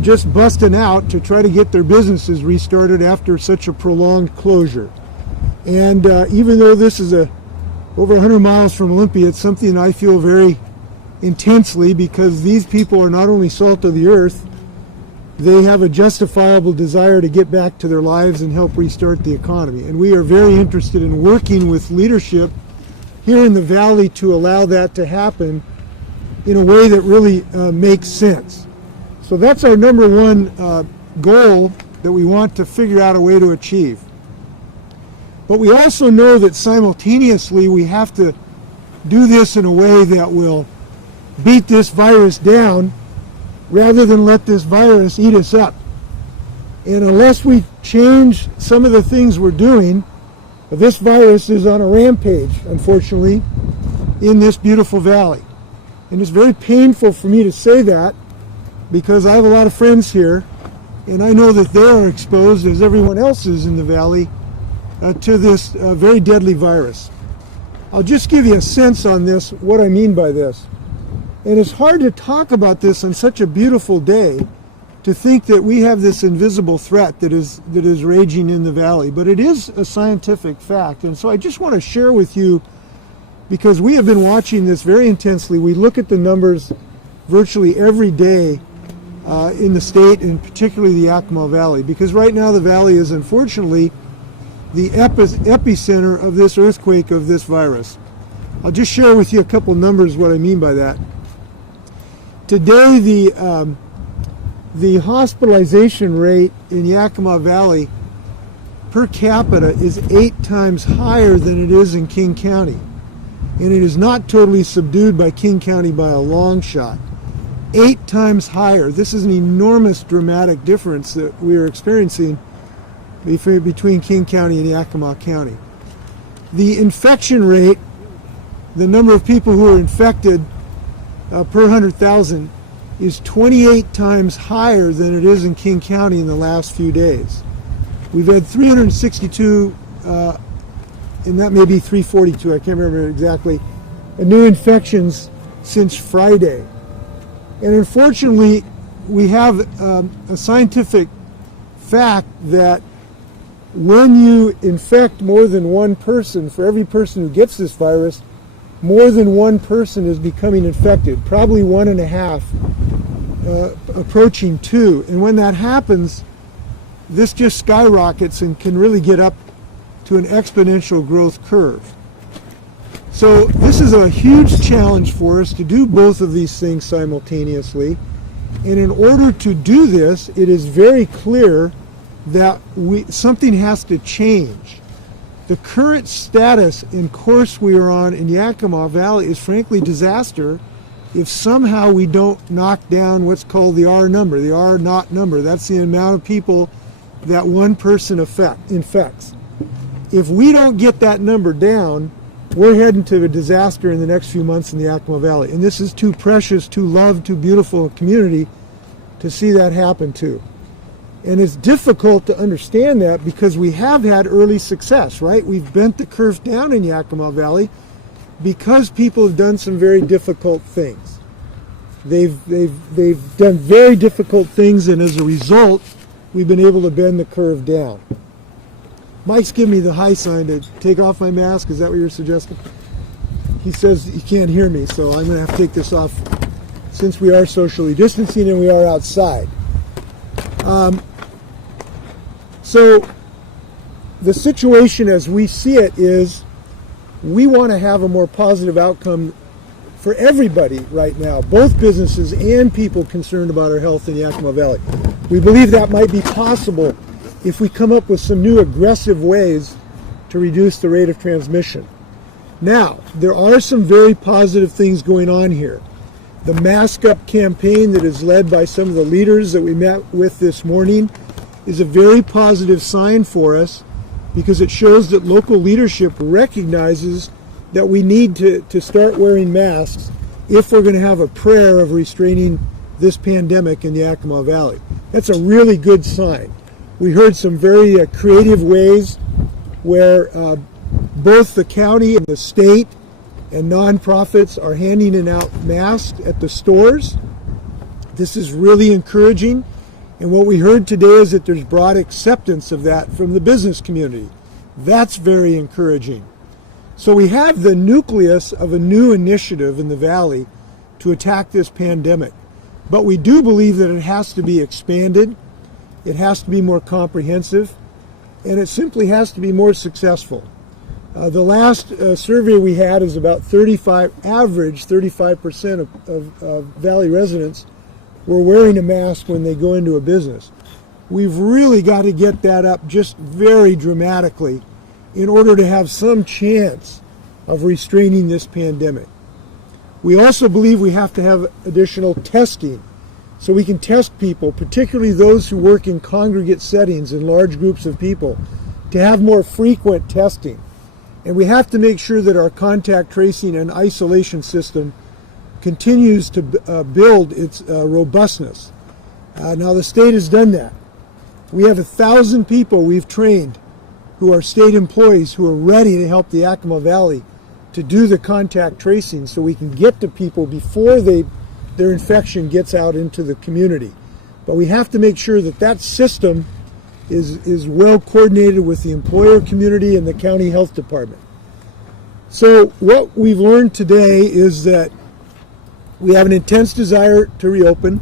just busting out to try to get their businesses restarted after such a prolonged closure. And even though this is over 100 miles from Olympia, it's something I feel very intensely, because these people are not only salt of the earth, they have a justifiable desire to get back to their lives and help restart the economy. And we are very interested in working with leadership here in the valley to allow that to happen in a way that really makes sense. So that's our number one goal that we want to figure out a way to achieve. But we also know that simultaneously we have to do this in a way that will beat this virus down rather than let this virus eat us up. And unless we change some of the things we're doing, this virus is on a rampage, unfortunately, in this beautiful valley. And it's very painful for me to say that, because I have a lot of friends here, and I know that they are exposed, as everyone else is in the valley, to this very deadly virus. I'll just give you a sense on this, what I mean by this. And it's hard to talk about this on such a beautiful day, to think that we have this invisible threat that is raging in the valley. But it is a scientific fact. And so I just want to share with you, because we have been watching this very intensely. We look at the numbers virtually every day in the state, and particularly the Yakima Valley, because right now the valley is unfortunately the epicenter of this earthquake of this virus. I'll just share with you a couple numbers what I mean by that. Today the hospitalization rate in Yakima Valley per capita is 8 times higher than it is in King County. And it is not totally subdued by King County by a long shot. 8 times higher. This is an enormous dramatic difference that we are experiencing between King County and Yakima County. The infection rate, the number of people who are infected per 100,000, is 28 times higher than it is in King County in the last few days. We've had 362, and that may be 342, I can't remember exactly, new infections since Friday. And unfortunately, we have a scientific fact that when you infect more than one person, for every person who gets this virus, more than one person is becoming infected, probably 1.5, approaching 2. And when that happens, this just skyrockets and can really get up to an exponential growth curve. So this is a huge challenge for us to do both of these things simultaneously. And in order to do this, it is very clear that something has to change. The current status and course we are on in Yakima Valley is frankly disaster if somehow we don't knock down what's called the R number, the R naught number. That's the amount of people that one person infects. If we don't get that number down, we're heading to a disaster in the next few months in the Yakima Valley. And this is too precious, too loved, too beautiful a community to see that happen too. And it's difficult to understand that because we have had early success, right? We've bent the curve down in Yakima Valley because people have done some very difficult things. They've done very difficult things, and as a result, we've been able to bend the curve down. Mike's giving me the high sign to take off my mask. Is that what you're suggesting? He says he can't hear me, so I'm going to have to take this off since we are socially distancing and we are outside. So the situation as we see it is we want to have a more positive outcome for everybody right now, both businesses and people concerned about our health in Yakima Valley. We believe that might be possible if we come up with some new aggressive ways to reduce the rate of transmission. Now, there are some very positive things going on here. The Mask Up campaign that is led by some of the leaders that we met with this morning is a very positive sign for us because it shows that local leadership recognizes that we need to start wearing masks if we're going to have a prayer of restraining this pandemic in the Yakima Valley. That's a really good sign. We heard some very creative ways where both the county and the state and nonprofits are handing out masks at the stores. This is really encouraging, and what we heard today is that there's broad acceptance of that from the business community. That's very encouraging. So we have the nucleus of a new initiative in the Valley to attack this pandemic. But we do believe that it has to be expanded, it has to be more comprehensive, and it simply has to be more successful. The last survey we had is about 35% of Valley residents were wearing a mask when they go into a business. We've really got to get that up just very dramatically in order to have some chance of restraining this pandemic. We also believe we have to have additional testing so we can test people, particularly those who work in congregate settings in large groups of people, to have more frequent testing. And we have to make sure that our contact tracing and isolation system continues to build its robustness. Now the state has done that. We have 1,000 people we've trained who are state employees who are ready to help the Yakima Valley to do the contact tracing so we can get to people before their infection gets out into the community. But we have to make sure that that system is well coordinated with the employer community and the county health department. So what we've learned today is that we have an intense desire to reopen,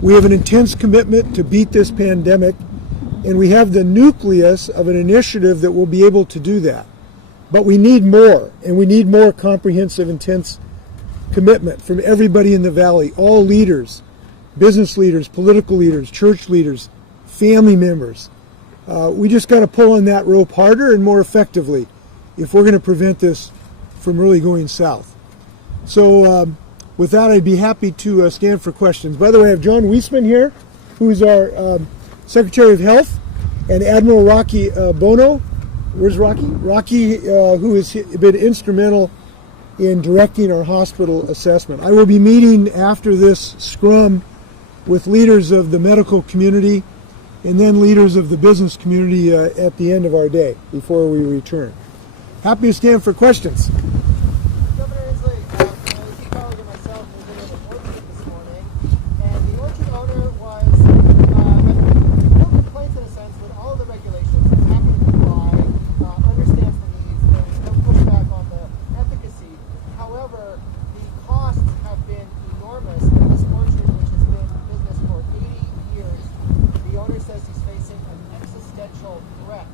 we have an intense commitment to beat this pandemic, and we have the nucleus of an initiative that will be able to do that. But we need more, and we need more comprehensive, intense commitment from everybody in the Valley, all leaders, business leaders, political leaders, church leaders, family members. We just got to pull on that rope harder and more effectively if we're going to prevent this from really going south. So with that, I'd be happy to stand for questions. By the way, I have John Weisman here, who's our Secretary of Health, and Admiral Rocky Bono. Where's Rocky? Rocky, who has been instrumental in directing our hospital assessment. I will be meeting after this scrum with leaders of the medical community and then leaders of the business community at the end of our day before we return. Happy to stand for questions. Governor Inslee, a key colleague and myself were in an orchard this morning, and the orchard owner was having no complaints in a sense with all of the regulations, was happy to comply, understands the needs, there's no pushback on the efficacy. However, the costs have been enormous in this orchard, which has been in business for 80 years. The owner says he's facing an existential threat.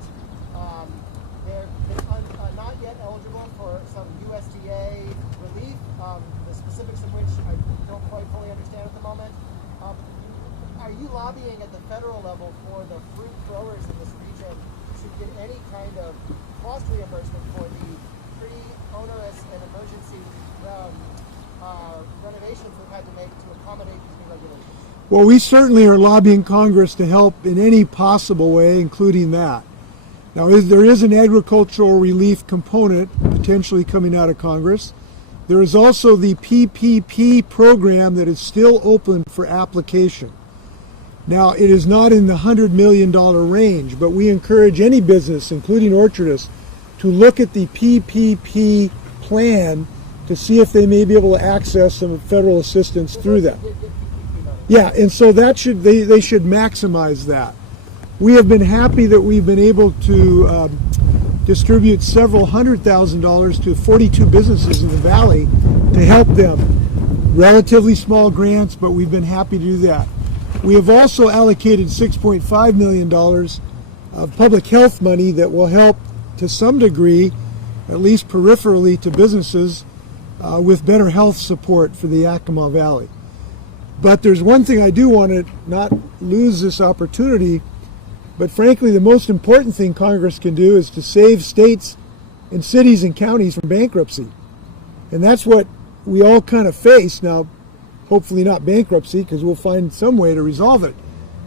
They're not yet eligible for some USDA relief, the specifics of which I don't quite fully understand at the moment. Are you lobbying at the federal level for the fruit growers in this region to get any kind of cost reimbursement for the pretty onerous and emergency renovations we've had to make to accommodate these new regulations? Well, we certainly are lobbying Congress to help in any possible way, including that. Now, there is an agricultural relief component potentially coming out of Congress. There is also the PPP program that is still open for application. Now, it is not in the $100 million range, but we encourage any business, including orchardists, to look at the PPP plan to see if they may be able to access some federal assistance through that. Yeah, and so that they should maximize that. We have been happy that we've been able to distribute several $100,000 to 42 businesses in the Valley to help them. Relatively small grants, but we've been happy to do that. We have also allocated $6.5 million of public health money that will help to some degree, at least peripherally to businesses, with better health support for the Yakima Valley. But there's one thing I do want to not lose this opportunity. But frankly, the most important thing Congress can do is to save states and cities and counties from bankruptcy. And that's what we all kind of face now, hopefully not bankruptcy, because we'll find some way to resolve it.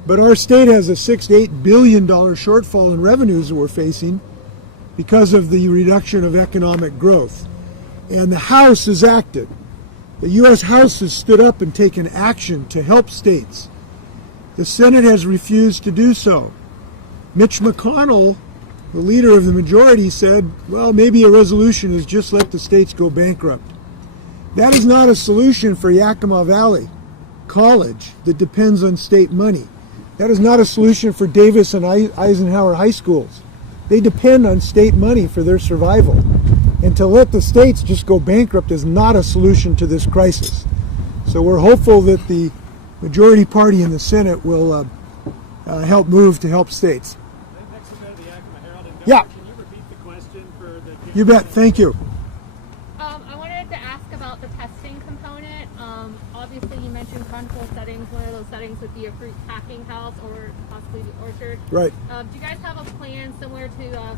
But our state has a $6 to $8 billion shortfall in revenues that we're facing because of the reduction of economic growth. And the House has acted. The U.S. House has stood up and taken action to help states. The Senate has refused to do so. Mitch McConnell, the leader of the majority, said, well, maybe a resolution is just let the states go bankrupt. That is not a solution for Yakima Valley. college that depends on state money. That is not a solution for Davis and Eisenhower high schools. They depend on state money for their survival. And to let the states just go bankrupt is not a solution to this crisis. So we're hopeful that the majority party in the Senate will help move to help states. Next to the Yakima Herald and Yeah. Can you repeat the question for the... You bet. Thank you. I wanted to ask about the testing component. Obviously, you mentioned control settings. One of those settings would be a fruit packing house or possibly the orchard. Right. Do you guys have a plan similar to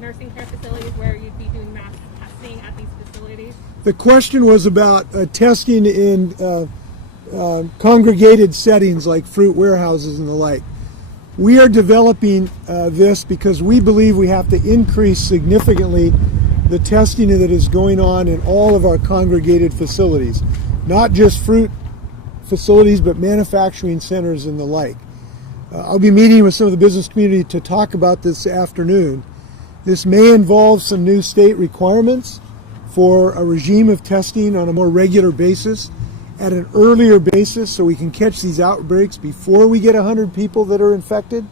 nursing care facilities where you'd be doing mass testing at these facilities? The question was about testing in congregated settings like fruit warehouses and the like. We are developing this because we believe we have to increase significantly the testing that is going on in all of our congregated facilities, not just fruit facilities, but manufacturing centers and the like. I'll be meeting with some of the business community to talk about this afternoon. This may involve some new state requirements for a regime of testing on a more regular basis at an earlier basis so we can catch these outbreaks before we get 100 people that are infected.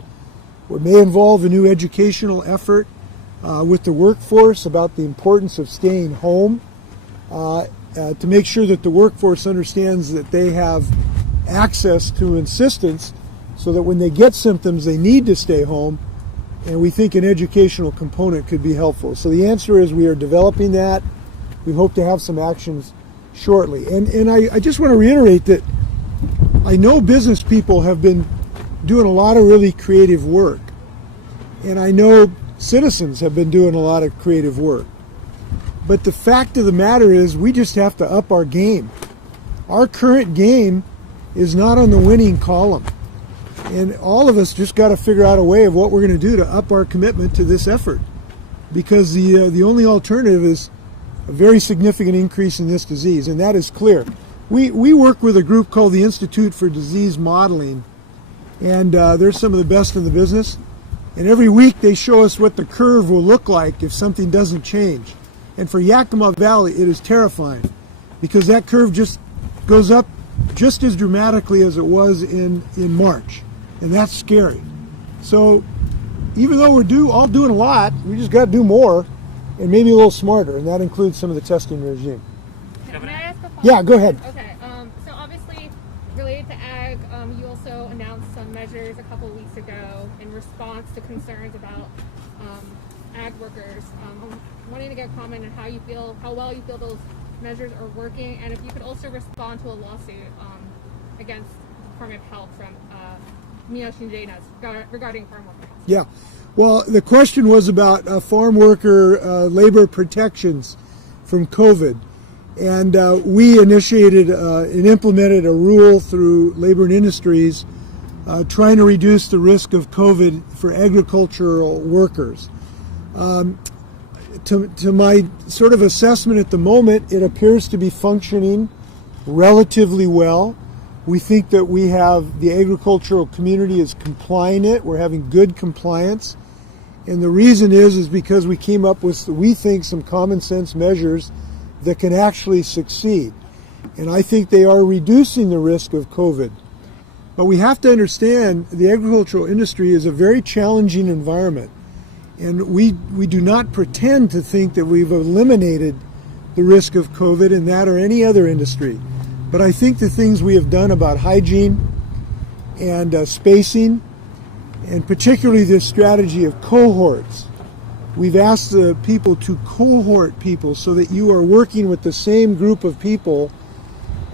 It may involve a new educational effort with the workforce about the importance of staying home to make sure that the workforce understands that they have access to assistance so that when they get symptoms they need to stay home, and we think an educational component could be helpful. So the answer is we are developing that. We hope to have some actions shortly. And I just want to reiterate that I know business people have been doing a lot of really creative work. And I know citizens have been doing a lot of creative work. But the fact of the matter is we just have to up our game. Our current game is not on the winning column. And all of us just got to figure out a way of what we're going to do to up our commitment to this effort. Because the only alternative is a very significant increase in this disease, and that is clear. We work with a group called the Institute for Disease Modeling, and they're some of the best in the business. And every week they show us what the curve will look like if something doesn't change. And for Yakima Valley, it is terrifying because that curve just goes up just as dramatically as it was in March. And that's scary. So even though we're all doing a lot, we just got to do more and maybe a little smarter, and that includes some of the testing regime. May I ask a follow-up? Yeah, go ahead. Okay, so obviously related to ag, you also announced some measures a couple of weeks ago in response to concerns about ag workers. I'm wanting to get a comment on how well you feel those measures are working, and if you could also respond to a lawsuit against the Department of Health from regarding farm workers. Yeah. Well, the question was about farm worker labor protections from COVID. And we initiated and implemented a rule through Labor and Industries trying to reduce the risk of COVID for agricultural workers. To my sort of assessment at the moment, it appears to be functioning relatively well. We think that the agricultural community is complying it. We're having good compliance. And the reason is because we came up with, we think, some common sense measures that can actually succeed. And I think they are reducing the risk of COVID. But we have to understand the agricultural industry is a very challenging environment. And we do not pretend to think that we've eliminated the risk of COVID in that or any other industry. But I think the things we have done about hygiene and spacing, and particularly this strategy of cohorts. We've asked the people to cohort people so that you are working with the same group of people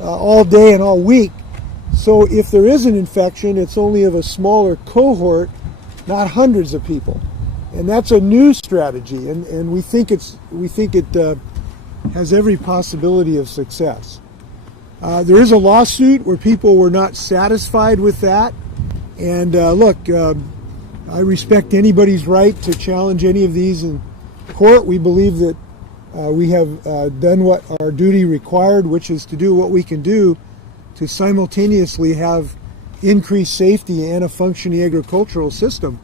all day and all week. So if there is an infection, it's only of a smaller cohort, not hundreds of people. And that's a new strategy, and we think it has every possibility of success. There is a lawsuit where people were not satisfied with that. And look, I respect anybody's right to challenge any of these in court. We believe that we have done what our duty required, which is to do what we can do to simultaneously have increased safety and a functioning agricultural system.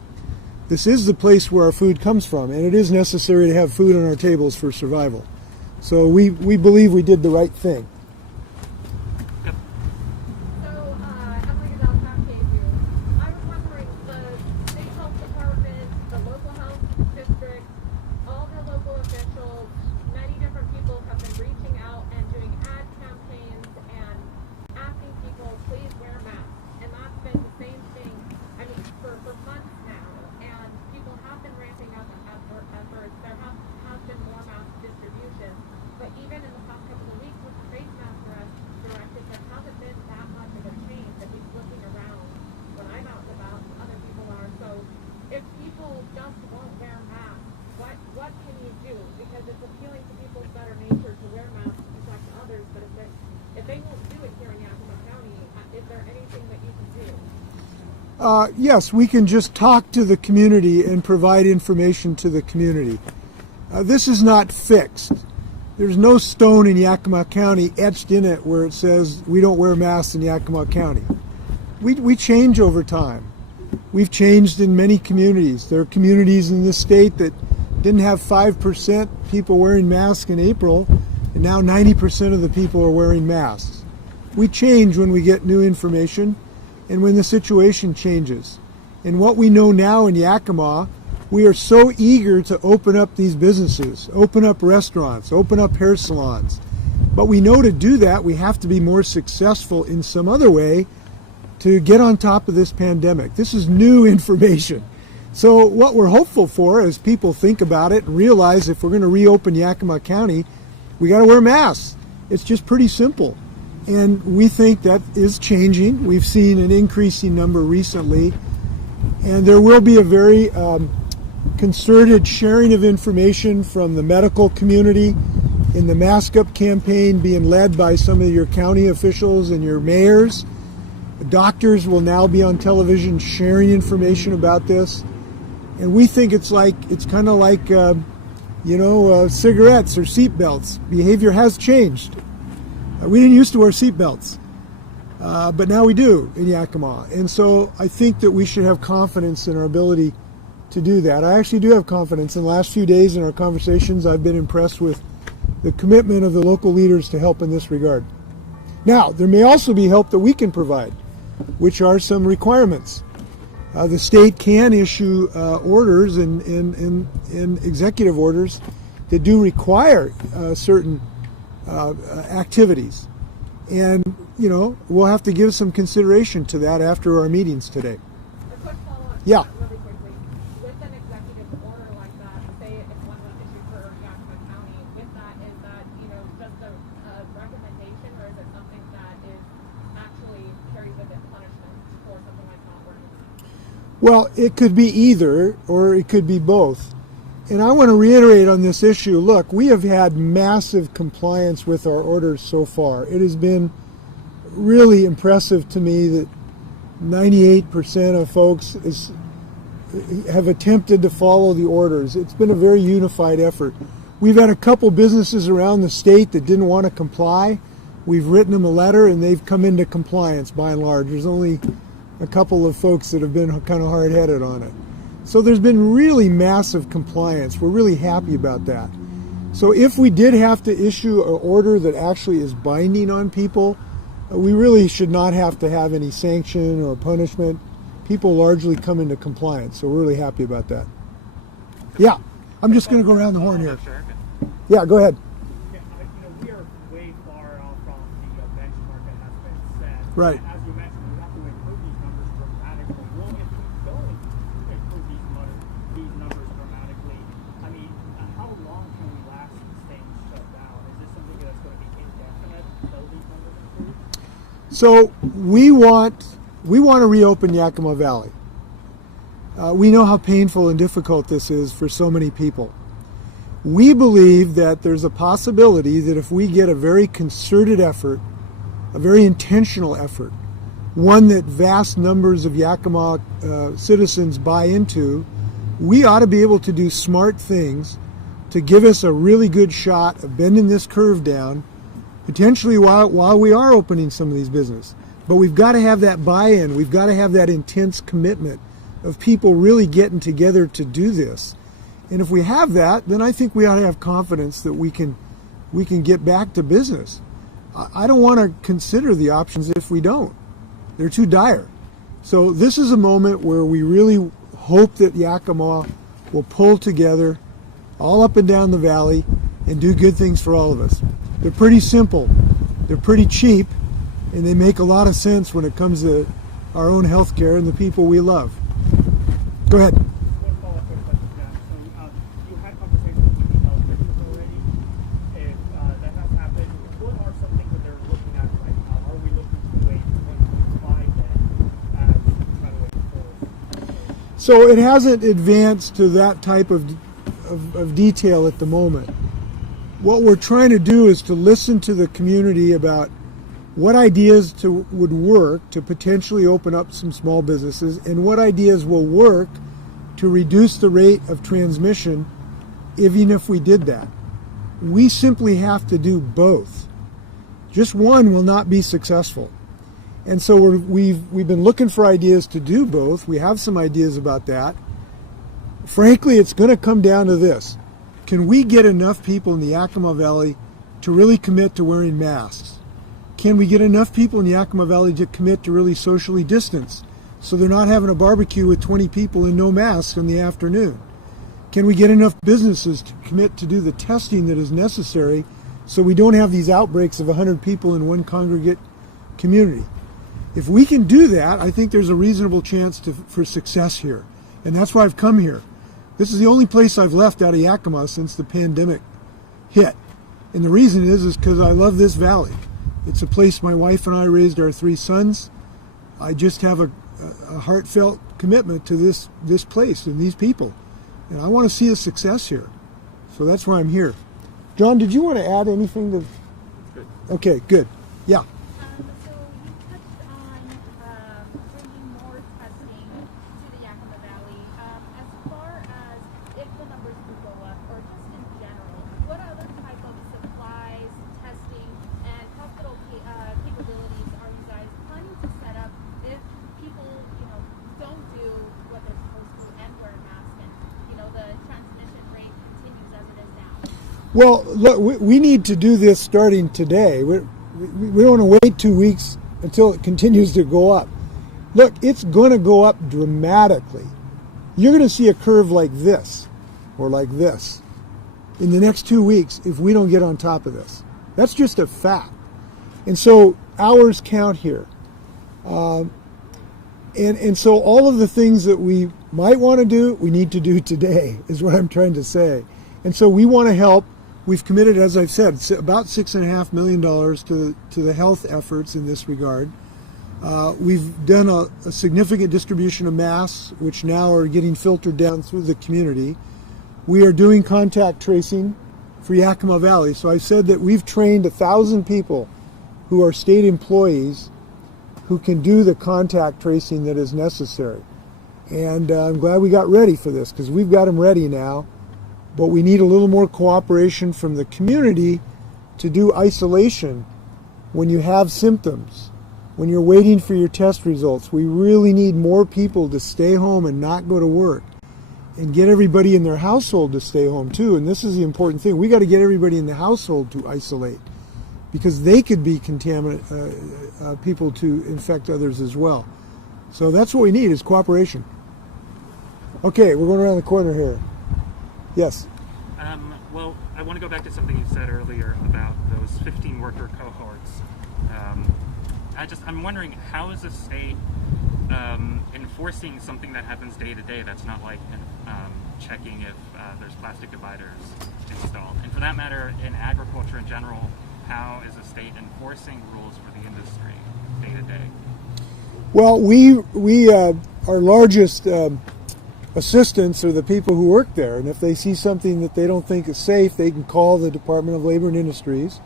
This is the place where our food comes from, and it is necessary to have food on our tables for survival. So we believe we did the right thing. there anything that you can do? Yes, we can just talk to the community and provide information to the community. This is not fixed. There's no stone in Yakima County etched in it where it says we don't wear masks in Yakima County. We change over time. We've changed in many communities. There are communities in this state that didn't have 5% people wearing masks in April, and now 90% of the people are wearing masks. We change when we get new information and when the situation changes. And what we know now in Yakima, we are so eager to open up these businesses, open up restaurants, open up hair salons. But we know to do that, we have to be more successful in some other way to get on top of this pandemic. This is new information. So what we're hopeful for as people think about it and realize if we're going to reopen Yakima County, we got to wear masks. It's just pretty simple. And we think that is changing. We've seen an increasing number recently. And there will be a very concerted sharing of information from the medical community in the Mask Up campaign being led by some of your county officials and your mayors. Doctors will now be on television sharing information about this. And we think it's kind of like, cigarettes or seat belts. Behavior has changed. We didn't used to wear seat belts, but now we do in Yakima. And so I think that we should have confidence in our ability to do that. I actually do have confidence. In the last few days in our conversations, I've been impressed with the commitment of the local leaders to help in this regard. Now, there may also be help that we can provide, which are some requirements. The state can issue orders and executive orders that do require certain activities. And, we'll have to give some consideration to that after our meetings today. A quick follow-up. Yeah. Really quickly. With an executive order like that, say if one was issued for Yakima County, with that, is that, just a recommendation, or is it something that is actually carries with it punishment for something like not wearing a mask? Well, it could be either, or it could be both. And I want to reiterate on this issue, look, we have had massive compliance with our orders so far. It has been really impressive to me that 98% of folks have attempted to follow the orders. It's been a very unified effort. We've had a couple businesses around the state that didn't want to comply. We've written them a letter and they've come into compliance by and large. There's only a couple of folks that have been kind of hard-headed on it. So there's been really massive compliance. We're really happy about that. So if we did have to issue an order that actually is binding on people, we really should not have to have any sanction or punishment. People largely come into compliance, so we're really happy about that. Yeah, I'm just going to go around the horn here. Yeah, go ahead. Yeah, we are way far off from the benchmark that has been set. Right. As you mentioned, we have to improve these numbers dramatically. Well, if we don't improve these numbers dramatically, how long can we last staying shut down? Is this something that's going to be indefinite until these numbers improve? So we want to reopen Yakima Valley. We know how painful and difficult this is for so many people. We believe that there's a possibility that if we get a very concerted effort, a very intentional effort, one that vast numbers of Yakima citizens buy into, we ought to be able to do smart things to give us a really good shot of bending this curve down, potentially while we are opening some of these businesses. But we've got to have that buy-in. We've got to have that intense commitment of people really getting together to do this. And if we have that, then I think we ought to have confidence that we can get back to business. I don't want to consider the options if we don't. They're too dire. So this is a moment where we really hope that Yakima will pull together all up and down the valley and do good things for all of us. They're pretty simple, they're pretty cheap, and they make a lot of sense when it comes to our own health care and the people we love. Go ahead. One follow-up question, John. So you had conversations with the health officials already. If that has happened, what are some things that they're looking at right now? Are we looking to wait 2025 then as we try to wait for? So it hasn't advanced to that type of detail at the moment. What we're trying to do is to listen to the community about what ideas would work to potentially open up some small businesses, and what ideas will work to reduce the rate of transmission even if we did that. We simply have to do both. Just one will not be successful. And so we've been looking for ideas to do both. We have some ideas about that. Frankly, it's going to come down to this. Can we get enough people in the Yakima Valley to really commit to wearing masks? Can we get enough people in the Yakima Valley to commit to really socially distance so they're not having a barbecue with 20 people and no masks in the afternoon? Can we get enough businesses to commit to do the testing that is necessary so we don't have these outbreaks of 100 people in one congregate community? If we can do that, I think there's a reasonable chance for success here. And that's why I've come here. This is the only place I've left out of Yakima since the pandemic hit. And the reason is because I love this valley. It's a place my wife and I raised our 3 sons. I just have a heartfelt commitment to this place and these people. And I want to see a success here. So that's why I'm here. John, did you want to add anything to? Good. Okay, good. Yeah. So you touched on bringing more testing to the Yakima Valley. As far as if the numbers do go up, or just in general, what other type of supplies, testing, and hospital capabilities are you guys planning to set up if people, don't do what they're supposed to and wear a mask, and the transmission rate continues as it is now? Well, look, we need to do this starting today. We don't want to wait 2 weeks until it continues to go up. Look, it's going to go up dramatically. You're going to see a curve like this or like this in the next 2 weeks if we don't get on top of this. That's just a fact. And so hours count here. And so all of the things that we might want to do, we need to do today, is what I'm trying to say. And so we want to help. We've committed, as I've said, about $6.5 million to the health efforts in this regard. We've done a significant distribution of masks, which now are getting filtered down through the community. We are doing contact tracing for Yakima Valley. So I said that we've trained 1,000 people who are state employees who can do the contact tracing that is necessary. And I'm glad we got ready for this, because we've got them ready now. But we need a little more cooperation from the community to do isolation when you have symptoms, when you're waiting for your test results. We really need more people to stay home and not go to work, and get everybody in their household to stay home too. And this is the important thing. We got to get everybody in the household to isolate, because they could be people to infect others as well. So that's what we need, is cooperation. Okay, we're going around the corner here. Yes. Well, I want to go back to something you said earlier about those 15 worker cohorts. I'm wondering, how is the state enforcing something that happens day to day that's not like checking if there's plastic dividers installed? And for that matter, in agriculture in general, how is the state enforcing rules for the industry day to day? Well, our largest assistants are the people who work there, and if they see something that they don't think is safe, they can call the Department of Labor and Industries.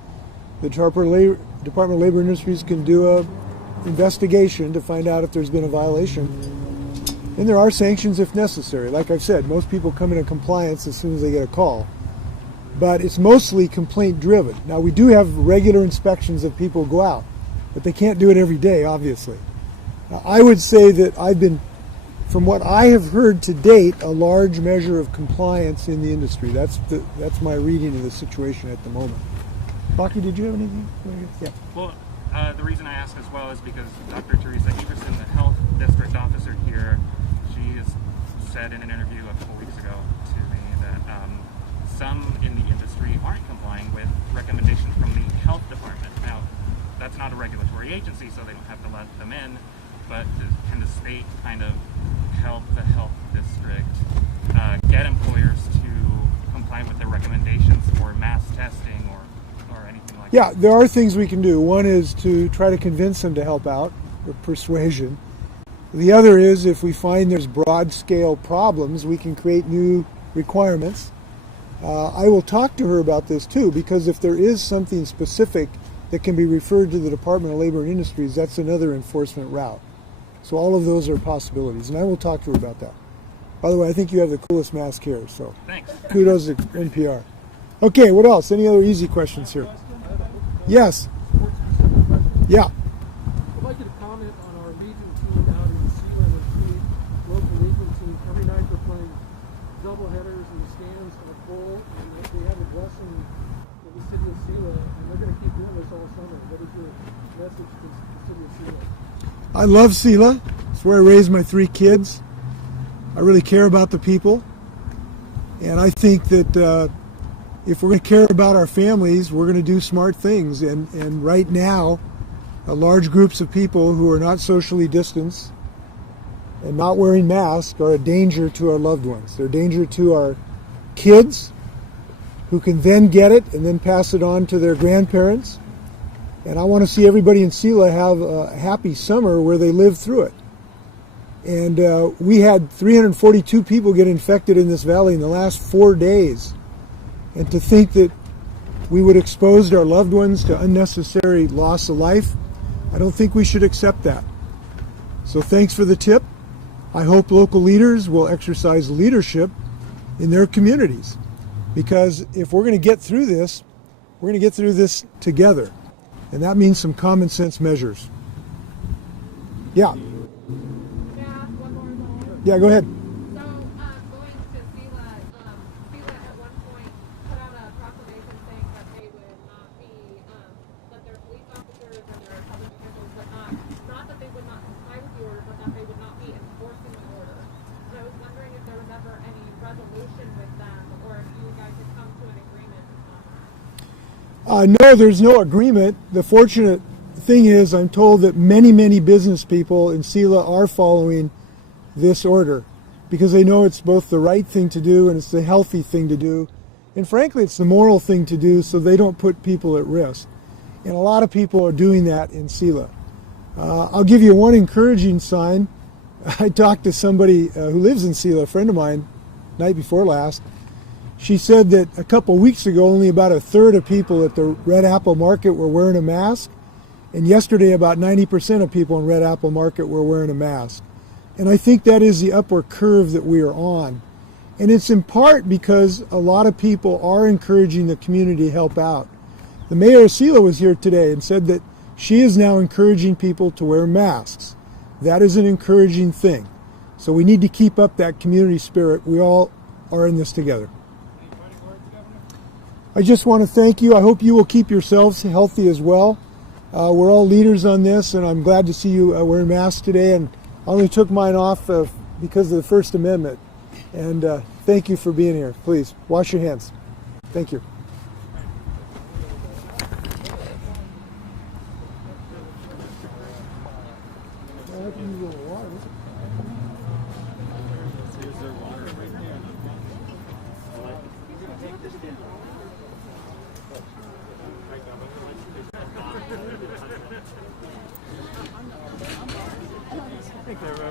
The Department of Labor and Industries can do a investigation to find out if there's been a violation, and there are sanctions if necessary. Like I've said, most people come into compliance as soon as they get a call, but it's mostly complaint driven. Now, we do have regular inspections of people who go out, but they can't do it every day, obviously. Now, I would say that from what I have heard to date, a large measure of compliance in the industry. That's my reading of the situation at the moment. Baki, did you have anything? Yeah. Well, the reason I ask as well is because Dr. Teresa Everson, the health district officer here, she has said in an interview a couple weeks ago to me that some in the industry aren't complying with recommendations from the health department. Now, that's not a regulatory agency, so they don't have to let them in, but can the state kind of help the health district get employers to comply with their recommendations for mass testing or anything like that? Yeah, there are things we can do. One is to try to convince them to help out, or persuasion. The other is, if we find there's broad-scale problems, we can create new requirements. I will talk to her about this too, because if there is something specific that can be referred to the Department of Labor and Industries, that's another enforcement route. So all of those are possibilities, and I will talk to her about that. By the way, I think you have the coolest mask here, so Thanks. kudos to NPR. Okay, what else? Any other easy questions here? Yes. Yeah. I'd like you to comment on our Legion team out in Sealand and Inslee, local Legion team. Every night they're playing double headers and the stands are full, and they have a blessing of the city of Sealand, and they're going to keep doing this all summer. What is your message to the city of Sealand? I love Sela. It's where I raised my 3 kids. I really care about the people. And I think that if we're going to care about our families, we're going to do smart things. And right now, large groups of people who are not socially distanced and not wearing masks are a danger to our loved ones. They're a danger to our kids, who can then get it and then pass it on to their grandparents. And I want to see everybody in Sela have a happy summer where they live through it. And we had 342 people get infected in this valley in the last 4 days. And to think that we would expose our loved ones to unnecessary loss of life, I don't think we should accept that. So thanks for the tip. I hope local leaders will exercise leadership in their communities. Because if we're going to get through this, we're going to get through this together. And that means some common sense measures. Yeah. One more. Yeah, go ahead. So, going to Sela, Sela at one point put out a proclamation saying that they would not be, that their police officers and their public officials would not that they would not comply with the order, but that they would not be enforcing the order. And I was wondering if there was ever any resolution with them, or if you guys had come to an agreement on that. No, there's no agreement. The fortunate thing is I'm told that many, many business people in Sela are following this order because they know it's both the right thing to do and it's the healthy thing to do. And frankly, it's the moral thing to do so they don't put people at risk. And a lot of people are doing that in Sela. I'll give you one encouraging sign. I talked to somebody who lives in Sela, a friend of mine, night before last. She said that a couple weeks ago, only about 1/3 of people at the Red Apple Market were wearing a mask. And yesterday, about 90% of people in Red Apple Market were wearing a mask. And I think that is the upward curve that we are on. And it's in part because a lot of people are encouraging the community to help out. The mayor of Sela was here today and said that she is now encouraging people to wear masks. That is an encouraging thing. So we need to keep up that community spirit. We all are in this together. I just want to thank you. I hope you will keep yourselves healthy as well. We're all leaders on this, and I'm glad to see you wearing masks today. And I only took mine off because of the First Amendment. And thank you for being here. Please, wash your hands. Thank you.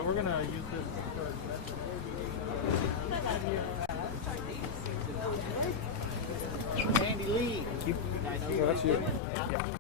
We're gonna use this. Andy Lee. That's you. Yeah.